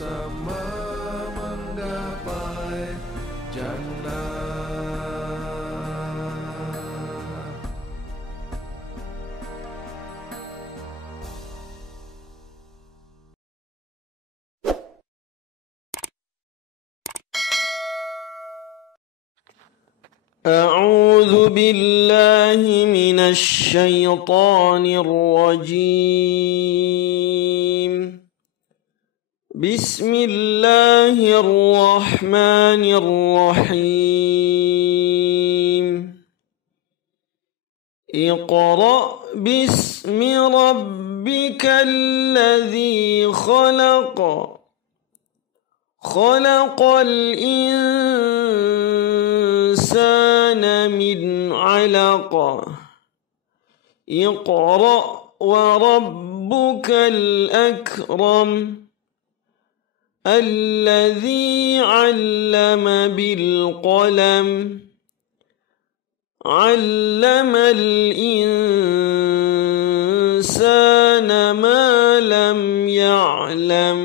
bersama menggapai jannah. أعوذ بالله من الشيطان الرجيم. بسم الله الرحمن الرحيم. اقرأ باسم ربك الذي خلق. خلق الإنسان من علق. اقرأ وربك الأكرم الذي علم بالقلم. علم الإنسان ما لم يعلم.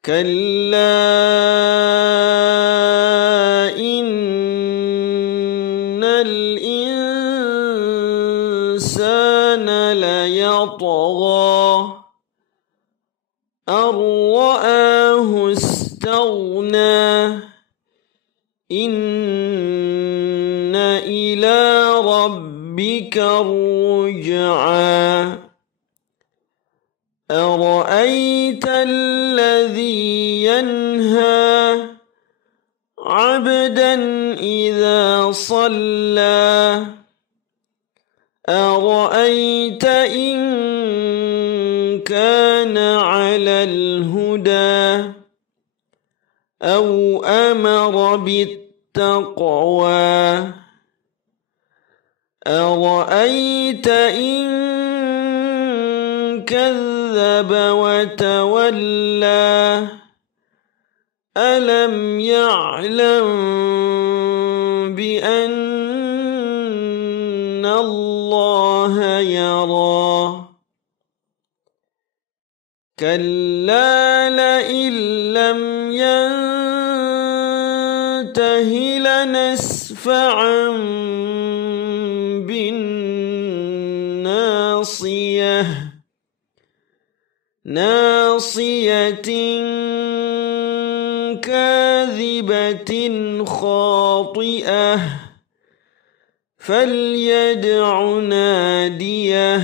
كلا إن الإنسان ليطغى أن رآه استغنى. إن إلى ربك الرجعى. أرأيت الذي ينهى عبدا إذا صلى. أرأيت إن كان على الهدى أو أمر بالتقوى. أرأيت إن كذب وتولى. ألم يعلم بأن الله يرى. كلا لئن لم ينته لنسفعا بالناصية. ناصية كاذبة خاطئة. فليدع ناديه.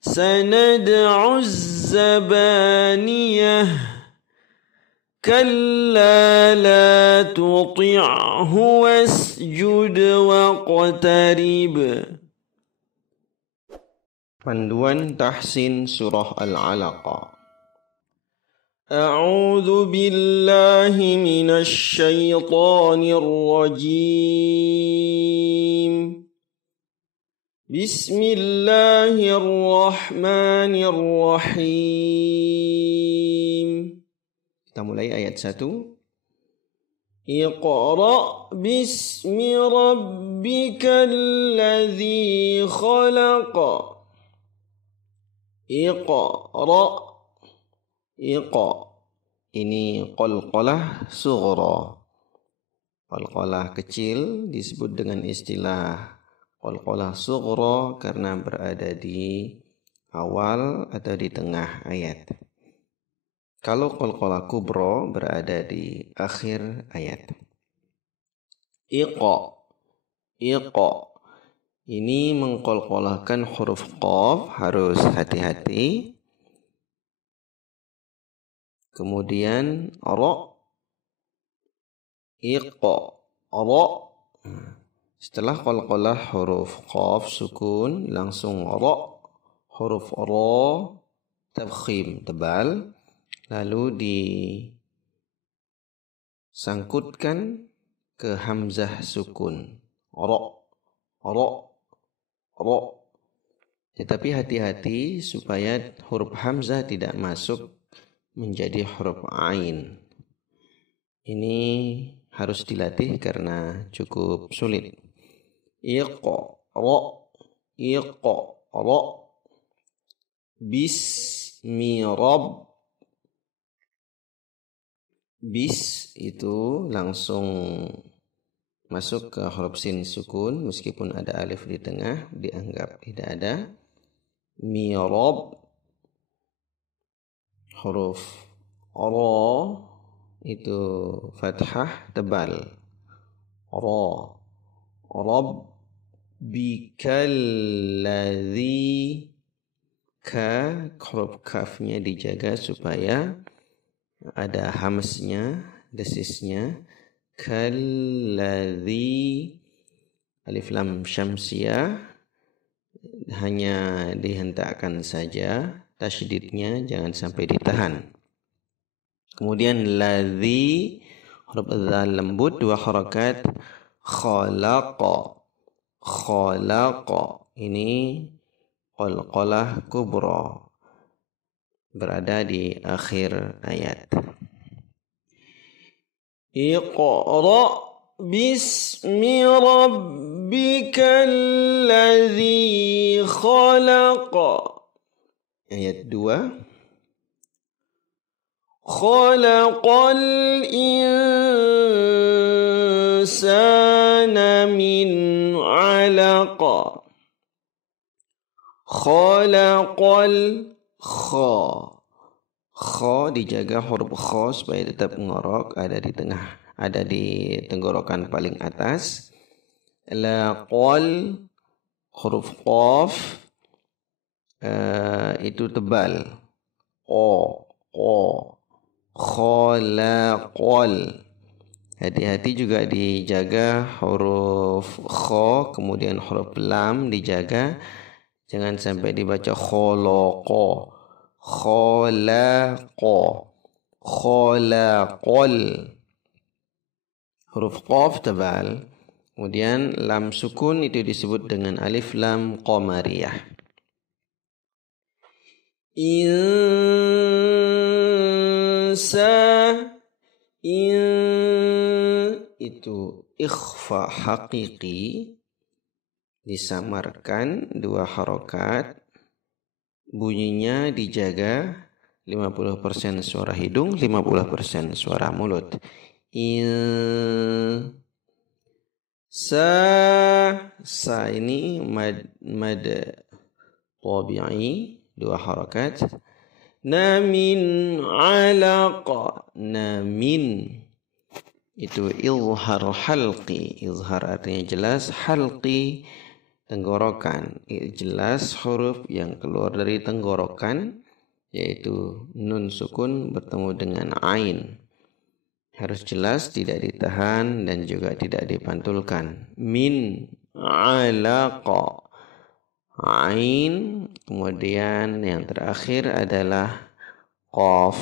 سندع الزبانية. كلا لا تطعه واسجد واقترب. Panduan Tahsin Surah Al-Alaq. أعوذ بالله من الشيطان الرجيم. بسم الله الرحمن الرحيم. Kita mulai ayat 1. اقرأ باسم ربك الذي خلق. اقرأ. Iqa. Ini qalqalah sughra. Qalqalah kecil disebut dengan istilah qalqalah sughra karena berada di awal atau di tengah ayat. Kalau qalqalah kubra berada di akhir ayat. Iqa. Iqa. Ini mengqalqalahkan huruf qaf, harus hati-hati. Kemudian ra. Iqa. Ra. Setelah qalqalah huruf qaf sukun langsung ra. Huruf ra tafkhim tebal lalu disangkutkan ke hamzah sukun. Ra. Ra. Ra. Tetapi hati-hati supaya huruf hamzah tidak masuk menjadi huruf ain. Ini harus dilatih karena cukup sulit. Iqra. Iqra. Bis. Rob. Bis itu langsung masuk ke huruf sin sukun meskipun ada alif di tengah, dianggap tidak ada. Rob. Huruf ra itu fathah tebal. Ra. Rabbikalladzi. Huruf kafnya dijaga supaya ada hamznya, desisnya. Kalladzi. Alif lam syamsiyah hanya dihentakkan saja, tasydidnya jangan sampai ditahan. Kemudian ladzi, huruf dzal lembut, 2 harakat. Khalaqa. Ini qalqalah kubra, berada di akhir ayat. Iqra bismi rabbikal ladzi khalaq. Ayat 2. Khalaqal insana min 'alaq. Khalaqal kha dijaga huruf kha supaya tetap ngorok, ada di tengah, ada di tenggorokan paling atas. Laqal, huruf qaf itu tebal. Khalaqal. Hati-hati juga dijaga huruf kha, kemudian huruf lam dijaga, jangan sampai dibaca khalaqa. Khalaqal. Huruf qaf tebal, kemudian lam sukun itu disebut dengan alif lam qamariyah. Itu ikhfa hakiki, disamarkan 2 harokat, bunyinya dijaga 50% suara hidung, 50% suara mulut. Sa ini mad tabi'i, 2 harokat. Namin alaqa. Namin itu izhar halqi. Izhar artinya jelas, halqi tenggorokan. Jelas huruf yang keluar dari tenggorokan, yaitu nun sukun bertemu dengan ain. Harus jelas, tidak ditahan dan juga tidak dipantulkan. Min alaqa. Ain, kemudian yang terakhir adalah qaf,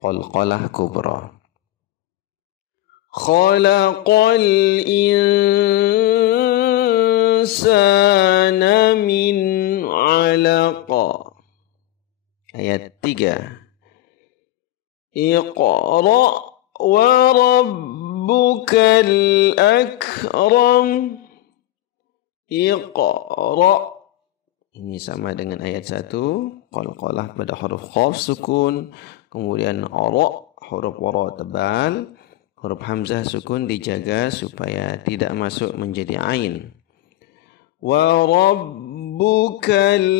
qalqalah kubra. Khalaqal insana min 'alaqa. Ayat 3. Iqra wa rabbukal akram. Iqra. Ini sama dengan ayat 1. Qalqalah pada huruf qaf sukun. Kemudian ra, huruf ra tebal. Huruf hamzah sukun dijaga supaya tidak masuk menjadi ain. Wa rabbukal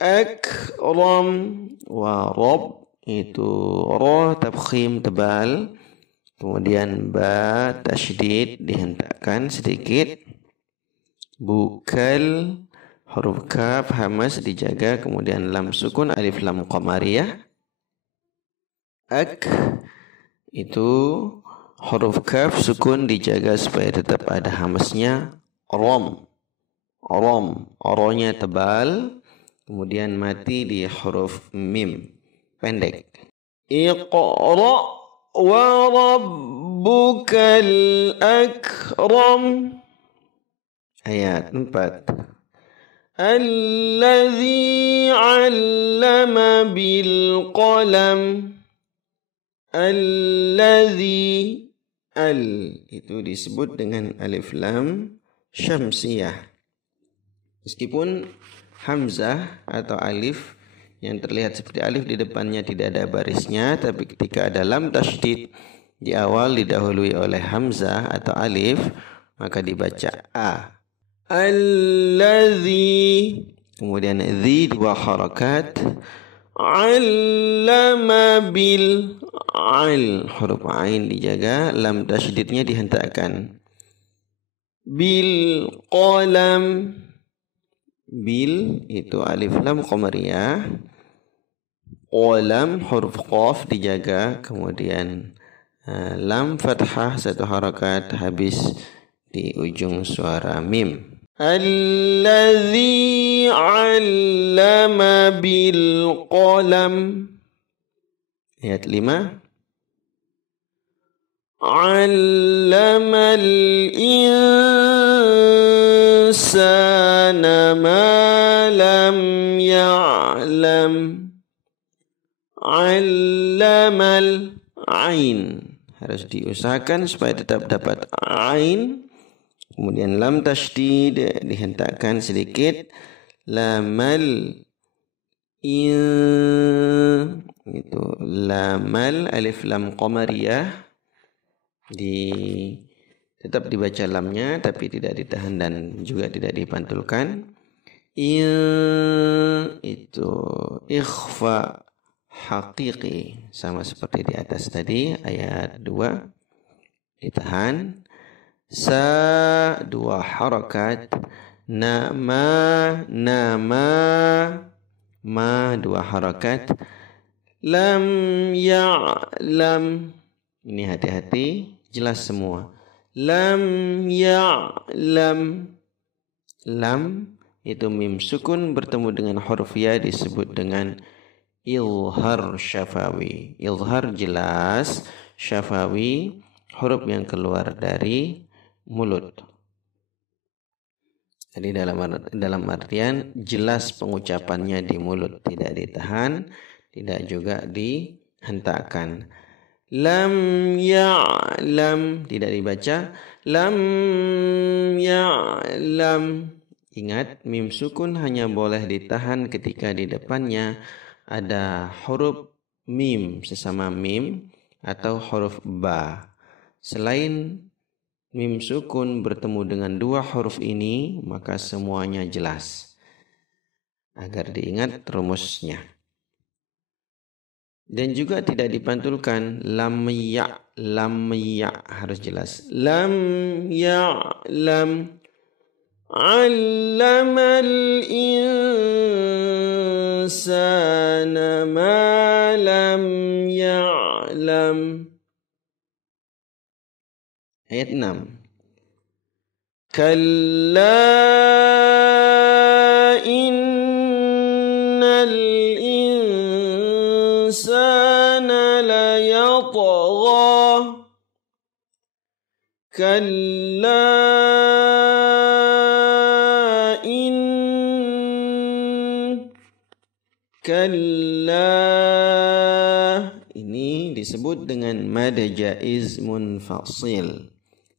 akram. Wa rabb itu ra tafkhim tebal. Kemudian ba tasydid dihentakkan sedikit. Bukal, huruf kaf hamzah dijaga, kemudian lam sukun alif lam qamariyah. Ak itu huruf kaf sukun dijaga supaya tetap ada hamzahnya. Rom, oronya tebal, kemudian mati di huruf mim pendek. Iqra wa rabbukal akram. Ayat 4. Alladzi 'allama bil qalam. Alladzi, itu disebut dengan alif lam syamsiyah. Meskipun hamzah atau alif yang terlihat seperti alif di depannya tidak ada barisnya, tapi ketika ada lam tasydid di awal didahului oleh hamzah atau alif, maka dibaca a. Allazi, kemudian dzi dua harakat. Allama bil al, huruf ain dijaga, lam tasydidnya dihentakkan. Bil qalam, bil itu alif lam qamariyah, qalam huruf qaf dijaga, kemudian lam fathah satu harakat habis di ujung suara mim. Allazi 'allama bil qalam. Ayat 5. 'Allamal insana ma lam ya'lam. 'Allamal ain. Harus diusahakan supaya tetap dapat ain. Kemudian lam tasydid dihentakkan sedikit. Lamal itu lamal alif lam qamariyah tetap dibaca lamnya tapi tidak ditahan dan juga tidak dipantulkan. Itu ikhfa haqiqi, sama seperti di atas tadi ayat 2 ditahan. Sa dua harakat. Nama ma dua harakat. Lam ya'lam, ini hati-hati, jelas semua. Lam ya'lam. Lam itu mim sukun bertemu dengan huruf ya disebut dengan ilhar syafawi. Ilhar jelas, syafawi huruf yang keluar dari mulut. Jadi dalam artian jelas pengucapannya di mulut, tidak ditahan, tidak juga dihentakkan. Lam ya'lam tidak dibaca. Lam ya'lam. Ingat, mim sukun hanya boleh ditahan ketika di depannya ada huruf mim sesama mim atau huruf ba. Selain mim sukun bertemu dengan dua huruf ini, maka semuanya jelas. Agar diingat rumusnya. Dan juga tidak dipantulkan. Lam ya harus jelas. Lam ya'lam. 'Allamal insana ma lam ya'lam. Ayat 6. Kalla innal insana la yatgha. Kalla ini disebut dengan mad jaiz munfasil.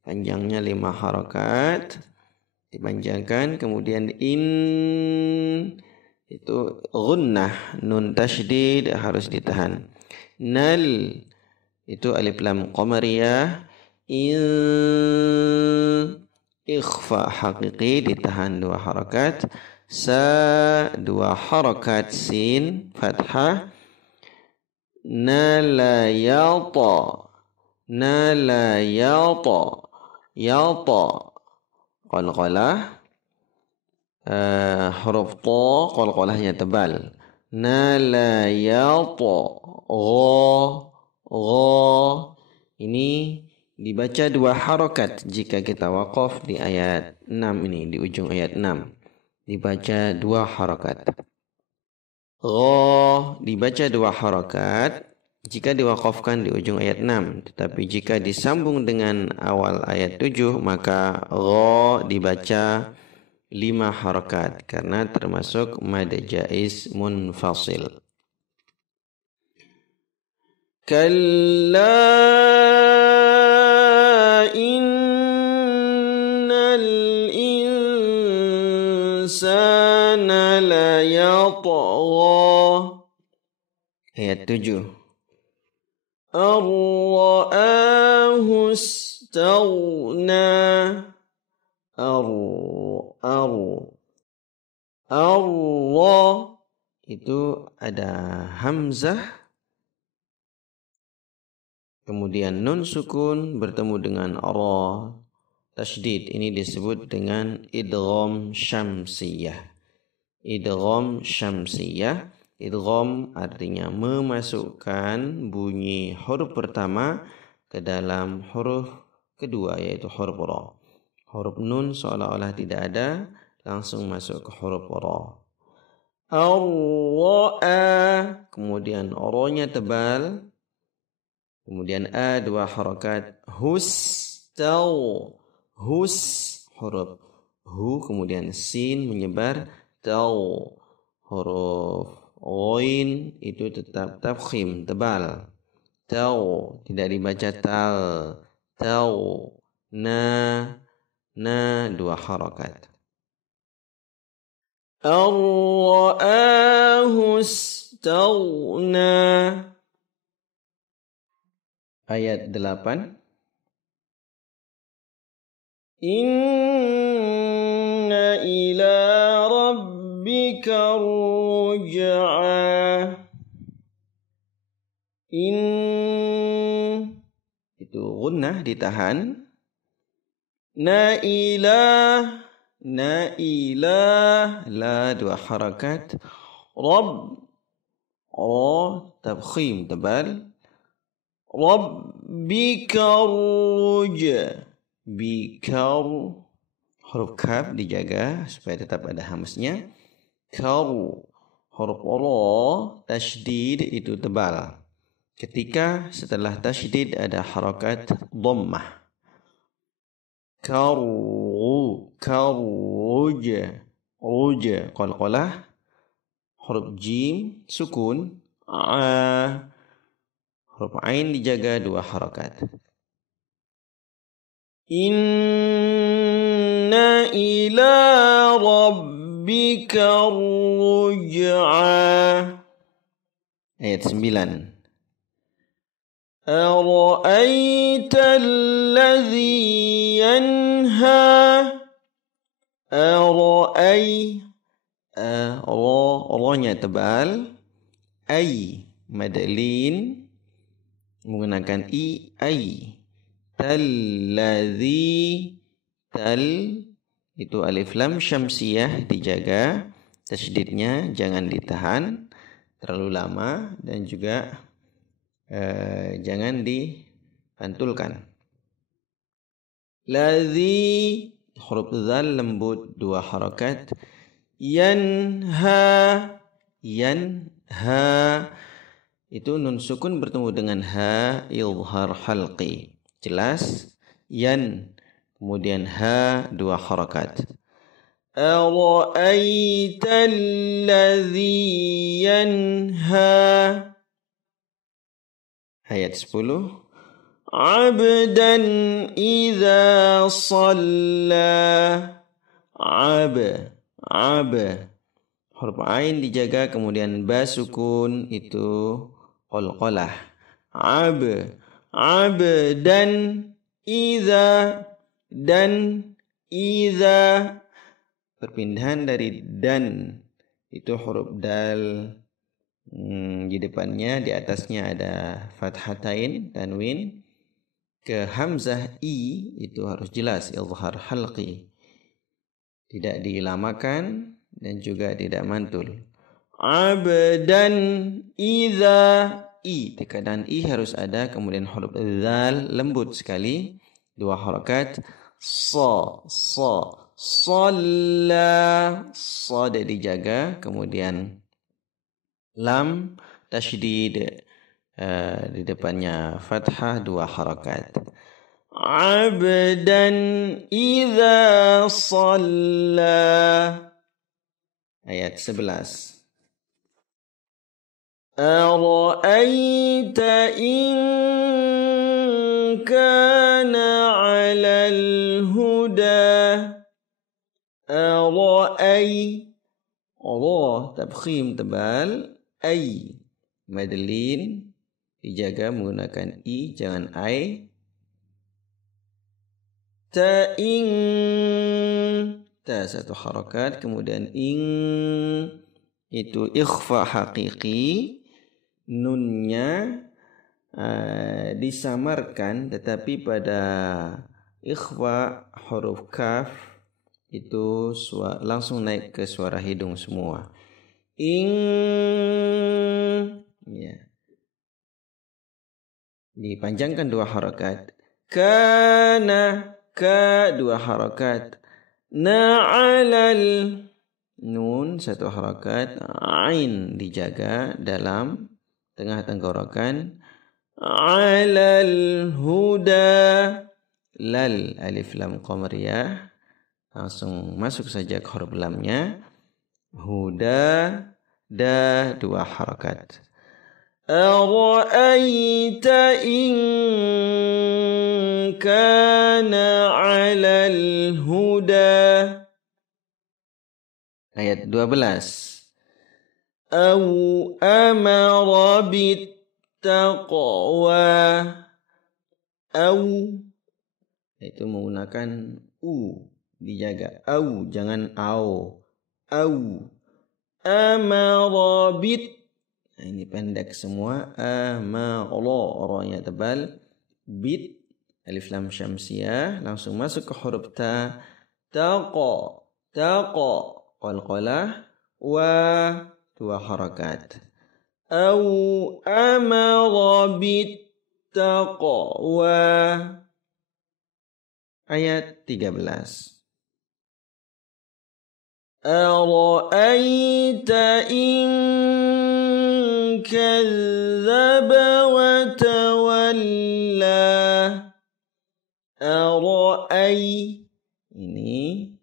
Panjangnya 5 harakat dipanjangkan, kemudian itu gunnah, nun tasydid harus ditahan. Nal itu alif lam qamariyah, ikhfa haqiqi ditahan 2 harakat. Sa 2 harakat sin fathah. Nala yata qalqalah, huruf ta qalqalahnya tebal. Nala yata gha, ini dibaca 2 harakat jika kita waqaf di ayat 6 ini, di ujung ayat 6 dibaca 2 harakat. Gha dibaca 2 harakat jika diwaqafkan di ujung ayat 6, tetapi jika disambung dengan awal ayat 7 maka gha dibaca 5 harakat karena termasuk mad jaiz munfasil. Kalla innal insana la yatgha. Ayat 7. Ar-ra'ahu istaghna. Ar-ra itu ada hamzah, kemudian nun sukun bertemu dengan ra tasydid. Ini disebut dengan idgham syamsiyah. Idgham syamsiyah. Idgham artinya memasukkan bunyi huruf pertama ke dalam huruf kedua, yaitu huruf ra. Huruf nun seolah-olah tidak ada, langsung masuk ke huruf ra. Ar-ra'a, kemudian ra-nya tebal, kemudian a dua harakat. Hus huruf hu, kemudian sin menyebar, taw huruf ghain itu tetap tafkhim tebal, taw tidak dibaca tal, taw na dua harakat. Ar-ra'ahu istaghna. Ayat 8. Inna ila rabbika ruj'a. Itu gunnah ditahan. Nailah la dua harakat. Rabb tabkhim tebal. Rabbika ruj'a. Bikar huruf kaf dijaga supaya tetap ada hamznya. Karu huruf ra tasydid itu tebal. Ketika setelah tasydid ada harakat dhammah. Ruj qalqalah. Huruf jim sukun. Huruf ain dijaga dua harakat. Inna ila rabbika ruj'a. Ayat 9. Ara'aita alladhi yanha. Ra-nya tebal. Ay madalin menggunakan ay. Talladhi, tal itu alif lam syamsiyah dijaga, tasydidnya jangan ditahan terlalu lama dan juga jangan dipantulkan. Ladzi huruf dzal lembut dua harakat. Yanha itu nun sukun bertemu dengan ha izhar halqi. Jelas. Yan, kemudian ha dua harakat. Ara'aita alladhi yanha. Ayat 10. Abdan idza shalla. Huruf ain dijaga, kemudian ba sukun itu qalqalah. Abdan idza, perpindahan dari dan itu huruf dal, di depannya di atasnya ada fathatain tanwin, ke hamzah i itu harus jelas izhar halqi, tidak dilamakan dan juga tidak mantul. Abdan idza, tekanan i harus ada, kemudian huruf dzal lembut sekali dua harakat. Shalla dijaga, kemudian lam tasydid di depannya fathah dua harakat. Abdan idza shalla. Ayat 11. Ara'aita in kana 'alal huda. Ra tabkhim tebal. Madlin dijaga menggunakan i, jangan ai. Ta'ing, ta satu harakat, kemudian ing itu ikhfa hakiki, nunnya disamarkan, tetapi pada ikhfa huruf kaf itu langsung naik ke suara hidung semua. Ing, ya. Dipanjangkan 2 harakat. Kana, ka 2 harakat. Na'alal, nun 1 harakat. Ain dijaga dalam tengah tenggorokan. Alal huda, lal alif lam qamariyah, langsung masuk saja ke huruf lamnya. Huda, da 2 harakat. Ara'aita in kana 'alal huda. Ayat 12. Au amara bittaqwa. Au itu menggunakan u, dijaga. Au, jangan au. Au. Amara bit, nah, ini pendek semua. Amara, orangnya tebal. Bit, alif lam syamsiyah, langsung masuk ke huruf ta. Taqa, taqa, qalqalah. Wa 2 harakat. Au amara bit taqwa. Ayat 13. Ara'aita in kadzdzaba wa tawalla. Ara'ai, ini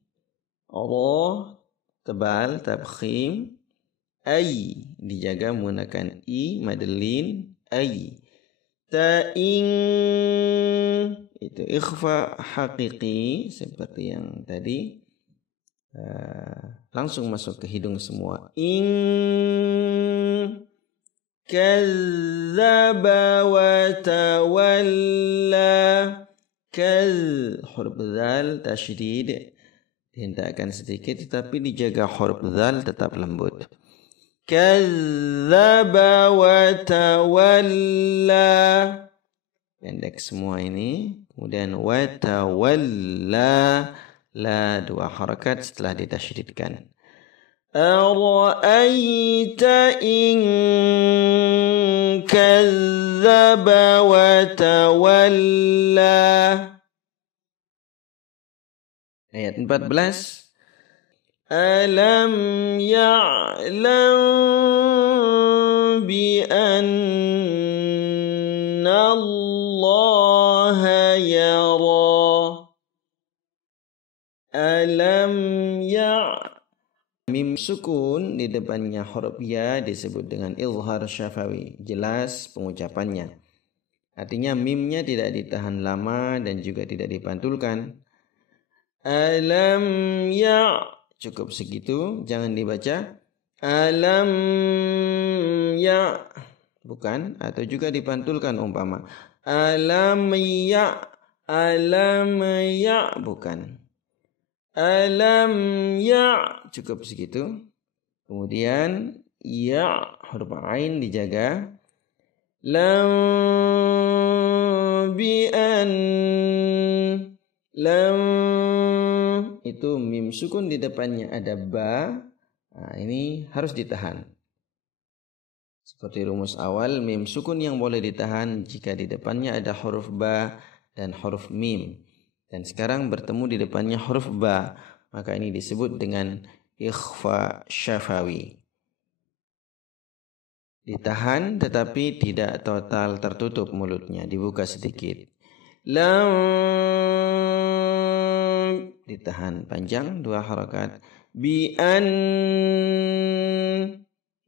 ra tebal tabkhim. Ai dijaga menggunakan i, madlin ai. Ta'ing itu ikhfa hakiki seperti yang tadi, langsung masuk ke hidung semua. In kadzdzaba wa tawalla. Huruf dzal tasydid dihentakkan sedikit, tetapi dijaga huruf dzal tetap lembut. Kadzdzaba wa tawalla, pendek semua ini. Kemudian wa tawalla, la 2 harakat setelah ditasydidkan. Ara'aita in kadzdzaba wa tawalla. Ayat 14. Alam ya'lam bi anna Allah yara. Alam mim sukun di depannya huruf ya disebut dengan izhar syafawi, jelas pengucapannya. Artinya mimnya tidak ditahan lama dan juga tidak dipantulkan. Alam ya, cukup segitu, jangan dibaca alam ya, bukan, atau juga dipantulkan umpama alam ya, bukan. Alam ya, cukup segitu. Kemudian ya, huruf ain dijaga. Lam bi'an, lam itu mim sukun di depannya ada ba. Nah, ini harus ditahan. Seperti rumus awal, mim sukun yang boleh ditahan jika di depannya ada huruf ba dan huruf mim. Dan sekarang bertemu di depannya huruf ba, maka ini disebut dengan ikhfa syafawi. Ditahan tetapi tidak total tertutup mulutnya, dibuka sedikit. Lam, ditahan panjang 2 harakat. Bi'an,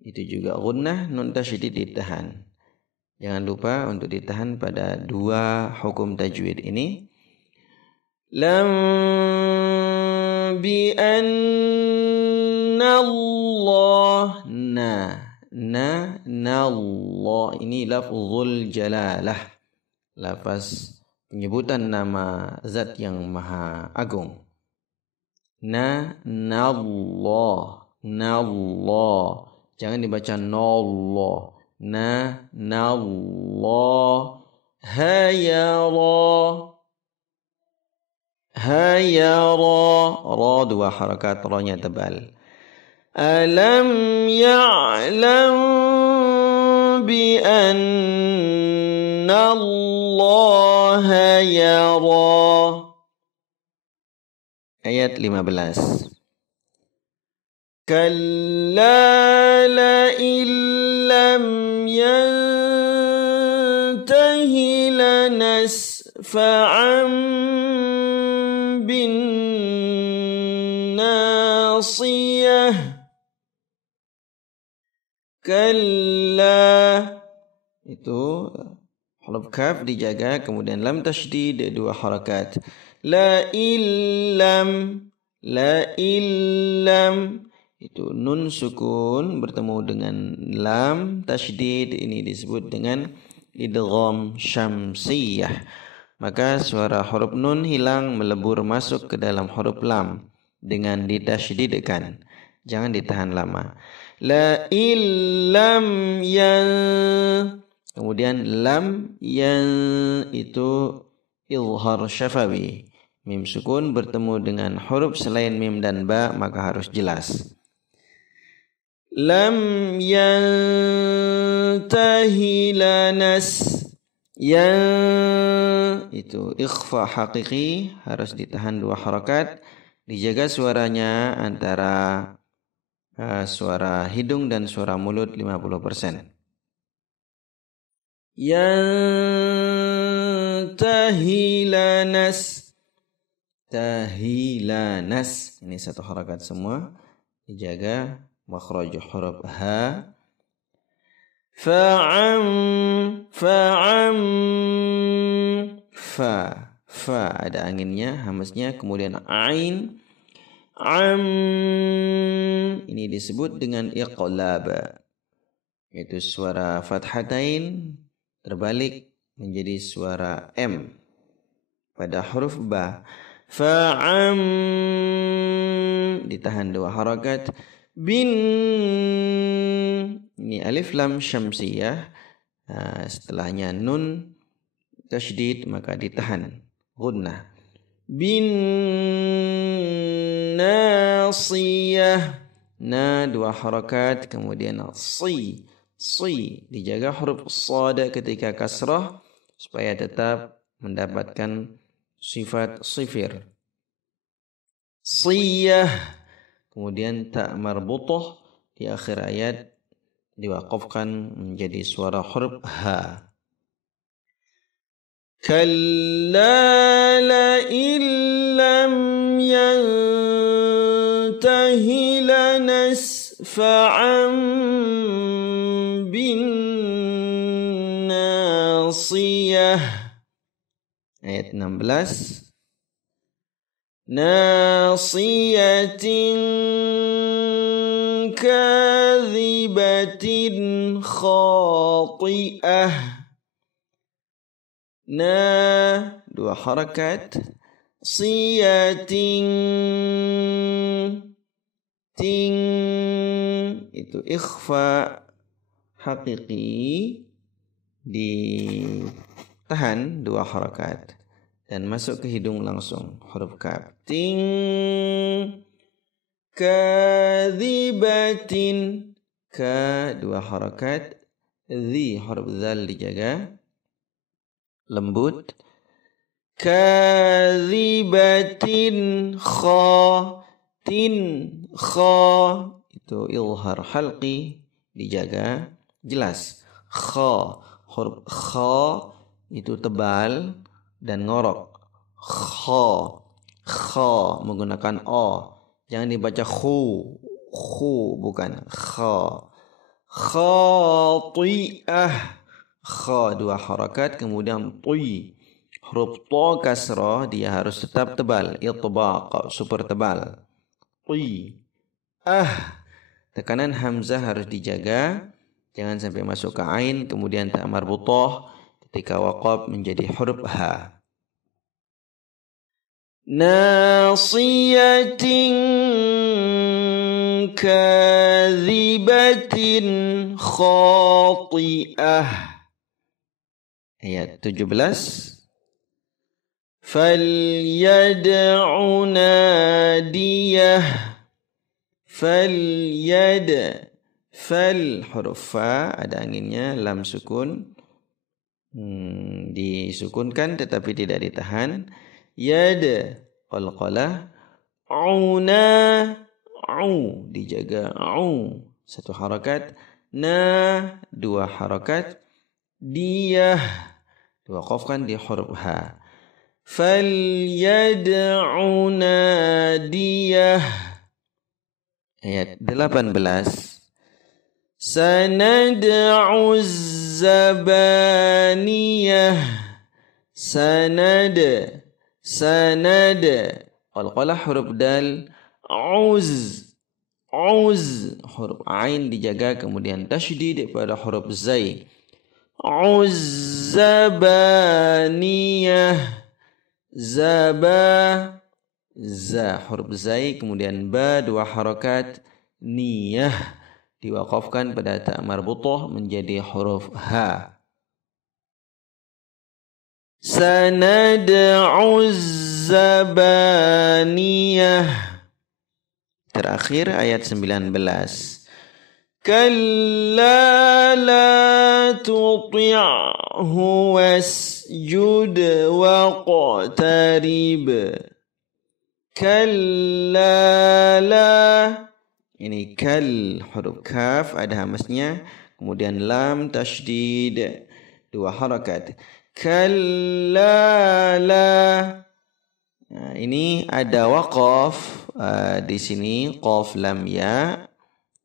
itu juga gunnah, nun tasydid ditahan. Jangan lupa untuk ditahan pada 2 hukum tajwid ini. Lam bi'anna Allah, nah Allah. Ini lafzul jalalah. Lafaz penyebutan nama zat yang maha agung. Allah. Jangan dibaca nallah. Allah. Hayara. Ra dua harakat, ra-nya tebal. Alam ya'lam bi anna Allah yara. Ayat 15. Kalla la illam yantahi lanasfa'an bin nasiyah. Kalla itu huruf kaf dijaga, kemudian lam tasydid dua harakat. La illam itu nun sukun bertemu dengan lam tasydid, ini disebut dengan idgham syamsiyah. Maka suara huruf nun hilang melebur masuk ke dalam huruf lam dengan ditasydidkan. Jangan ditahan lama. La illam yan, kemudian lam yan itu izhar syafawi. Mim sukun bertemu dengan huruf selain mim dan ba, maka harus jelas. Lam yantahi lanas. Yan itu ikhfa hakiki, harus ditahan dua harakat. Dijaga suaranya antara suara hidung dan suara mulut 50%. Yantahi lanas. Tahilanas, ini satu harakat semua, dijaga makhraj huruf ha. Fa ada anginnya, hamznya, kemudian ain. Ini disebut dengan iqlab, yaitu suara fathatain terbalik menjadi suara m pada huruf ba. Fa'am ditahan dua harakat. Bin, ini alif lam syamsiyah, setelahnya nun tasydid maka ditahan gunnah. Bin nasiyah, na dua harakat, kemudian si dijaga huruf shad ketika kasrah supaya tetap mendapatkan sifat sifir. Siyah, kemudian ta marbutah di akhir ayat diwaqafkan menjadi suara huruf ha. Kalla la illam yantahi lanasfa'an bin nasiyah. Ayat 16. Nasiyatin kadhibatin khati'ah. Dua harakat. Siyatin, ting itu ikhfa hakiki, ditahan dua harakat dan masuk ke hidung langsung huruf kaf. Ting kadhibatin, ka dua harakat, dhi huruf dzal dijaga lembut. Kadhibatin kha, itu ilhar halqi dijaga jelas. Kha huruf kha itu tebal dan ngorok. Kha menggunakan o, jangan dibaca khu bukan kha. Khati'ah, kha dua harakat, kemudian tuy huruf to kasrah, dia harus tetap tebal, itbaq super tebal. Tuy tekanan hamzah harus dijaga Jangan sampai masuk ke ain kemudian ta marbutah ketika waqaf menjadi huruf ha. Nasiyatin kadhibatin khati'ah. Ayat 17. Falyad'u nadiyah. Fal huruf fa ada anginnya, lam sukun disukunkan tetapi tidak ditahan. Yad qalqalah, auna au dijaga, au satu harakat, na dua harakat, diyah diwaqafkan di huruf ha. Falyad'u nadiyah. Ayat 18. Sanad'u zabaniyah. Sanad qalqalah huruf dal, uz huruf ain dijaga kemudian tasydid pada huruf zai. Uzzabaniyah. Za huruf zai kemudian ba dua harakat, niyah diwaqafkan pada ta marbutah menjadi huruf ha. Sanad'u zabaniyah. Terakhir ayat 19. Kalla la tuti'hu wasjud waqtarib. Kalla la. Ini kal huruf kaf ada hamasnya, kemudian lam tasydid dua harakat. Kalla la. Nah, ini ada waqaf di sini qaf lam ya.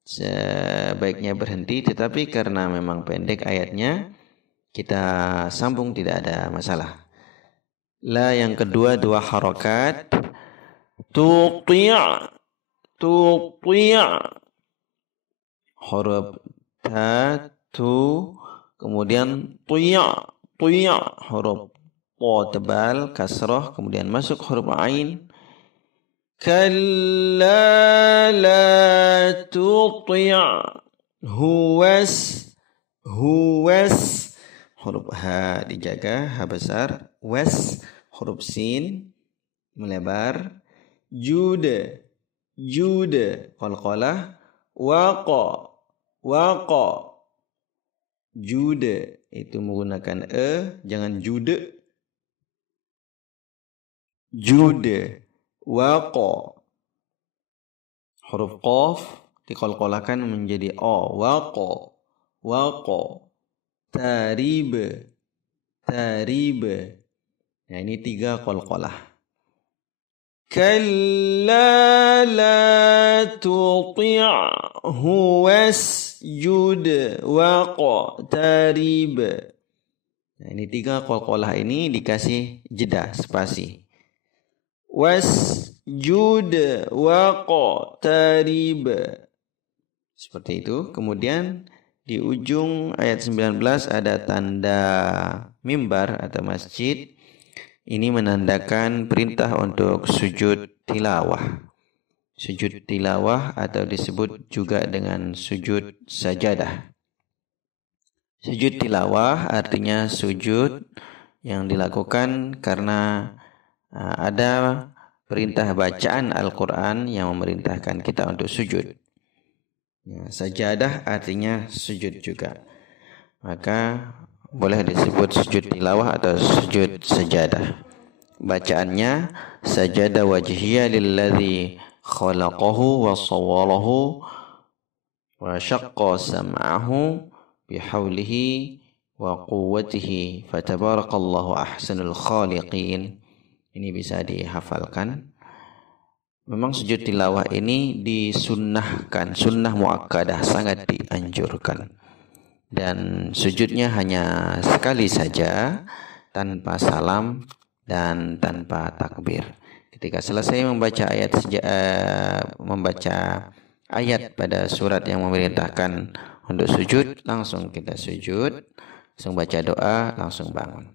Sebaiknya berhenti, tetapi karena memang pendek ayatnya kita sambung, tidak ada masalah. La yang kedua dua harakat. Tuqi' huruf ta tu kemudian tuya huruf ta tebal kasrah kemudian masuk huruf ain. Kalla la tuti' huwas huruf ha dijaga, ha besar, was huruf sin melebar, jud qalqalah, waqa jude itu menggunakan jangan jude waqa. Huruf qaf diqalqalahkan menjadi a, waqa tarib. Nah ini tiga qalqalah. Kalla la tuti'hu wasjud waqtarib. Nah ini tiga qalqalah ini dikasih jeda spasi. Wasjud waqtarib. Seperti itu. Kemudian di ujung ayat 19 ada tanda mimbar atau masjid. Ini menandakan perintah untuk sujud tilawah. Sujud tilawah atau disebut juga dengan sujud sajadah. Sujud tilawah artinya sujud yang dilakukan karena ada perintah bacaan Al-Quran yang memerintahkan kita untuk sujud. Ya, sajadah artinya sujud juga. Maka boleh disebut sujud tilawah atau sujud sajadah. Bacaannya sajada wajhiya lilladzi khalaqahu wa sawwarahu wa syaqqa sam'ahu bihaulihi wa quwwatihi fatabarakallahu ahsanul khaliqin. Ini bisa dihafalkan. Memang sujud tilawah ini disunnahkan, sunnah muakkadah, sangat dianjurkan. Dan sujudnya hanya sekali saja, tanpa salam dan tanpa takbir. Ketika selesai membaca ayat pada surat yang memerintahkan Untuk sujud, langsung kita sujud. Langsung baca doa, langsung bangun.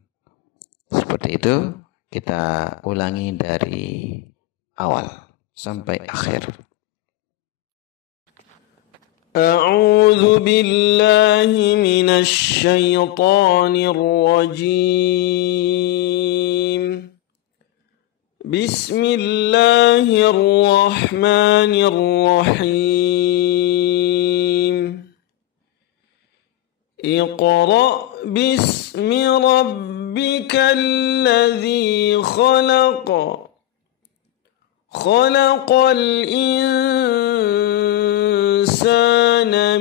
Seperti itu, kita ulangi dari awal sampai akhir. A'udzu billahi minasy syaithanir rajim. Bismillahirrahmanirrahim. Iqra bismi rabbikal ladzi khalaq. Khalaqal insana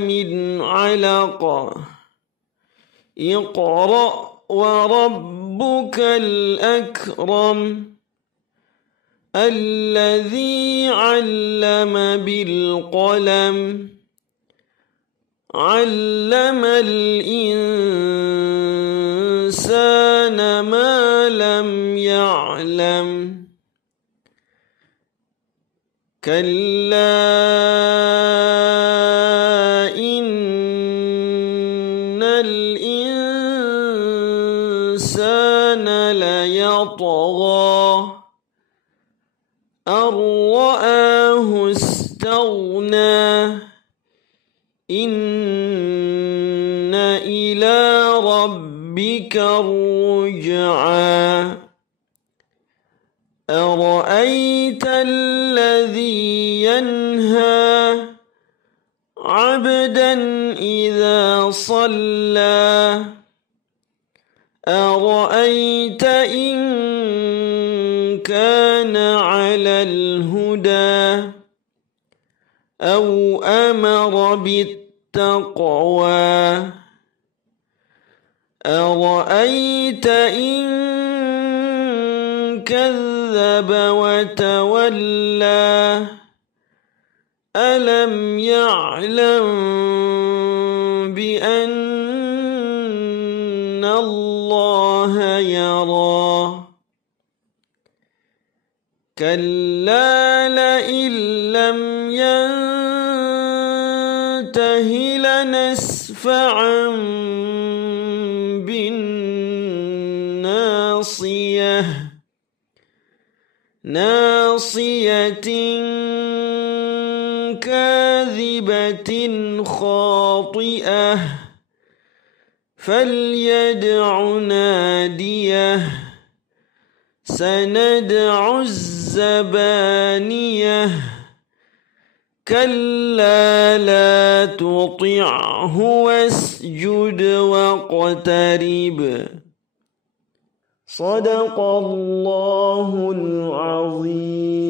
min 'alaq. Iqra wa rabbukal akram. Alladzi 'allama bil qalam. 'Allamal insana ma lam ya'lam. Kalla innal insana layatgha ar-ra'ahu istaghna. Inna ila rabbika ruj'a. أرأيت الذي ينهى عبدا إذا صلى. أرأيت إن كان على الهدى أو أمر بالتقوى. أرأيت إن كذب وتولى. ألم يعلم بأن الله يرى. كلا لئن لم ينته لنسفعا بالناصية. ناصية كاذبة خاطئة. فليدع ناديه. سندع الزبانية. كلا لا تطعه واسجد واقترب. صدق الله العظيم.